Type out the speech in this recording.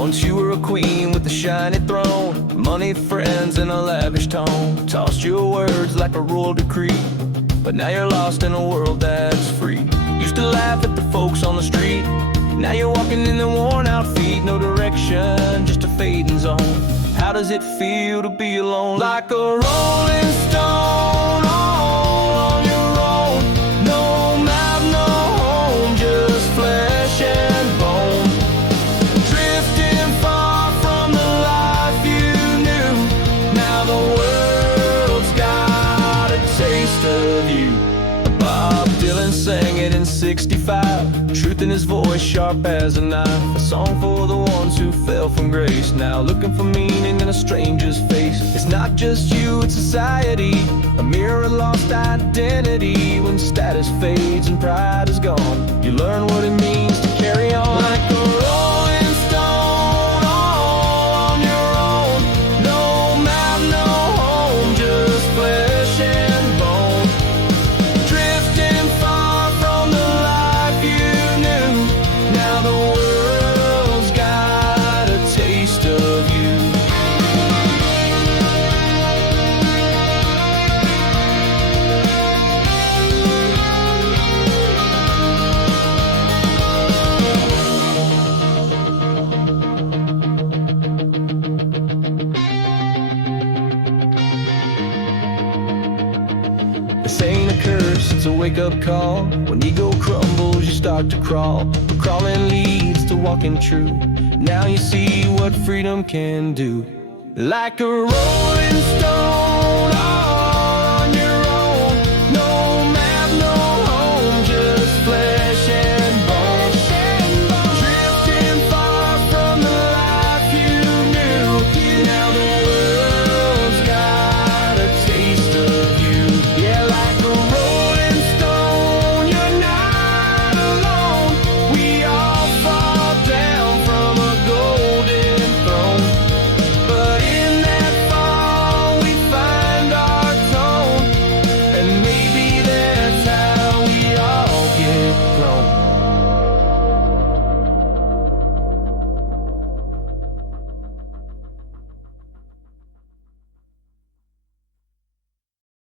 Once you were a queen with a shiny throne, money, friends, and a lavish tone. Tossed your words like a royal decree, but now you're lost in a world that's free. Used to laugh at the folks on the street, now you're walking in the worn out feet. No direction, just a fading zone. How does it feel to be alone? Like a rolling stone, all on your own. No map, no home, just flesh and bone. Drifting far from the life you knew. Now the world's got a taste of you. Bob Dylan sang it in '65. Truth in his voice, sharp as a knife. A song for the ones who fell from grace, now looking for meaning in a stranger's face. It's not just you, it's society, a mirror of lost identity. When status fades and pride is gone, you learn what it means to carry on. Like a rolling stone, all on your own. No map, no home, just flesh and bone. Drifting far from the life you knew. Now the world's got a taste of you. This ain't a curse, it's a wake-up call. When ego crumbles, you start to crawl. But crawling leads to walking true. Now you see what freedom can do. Like a rolling stone,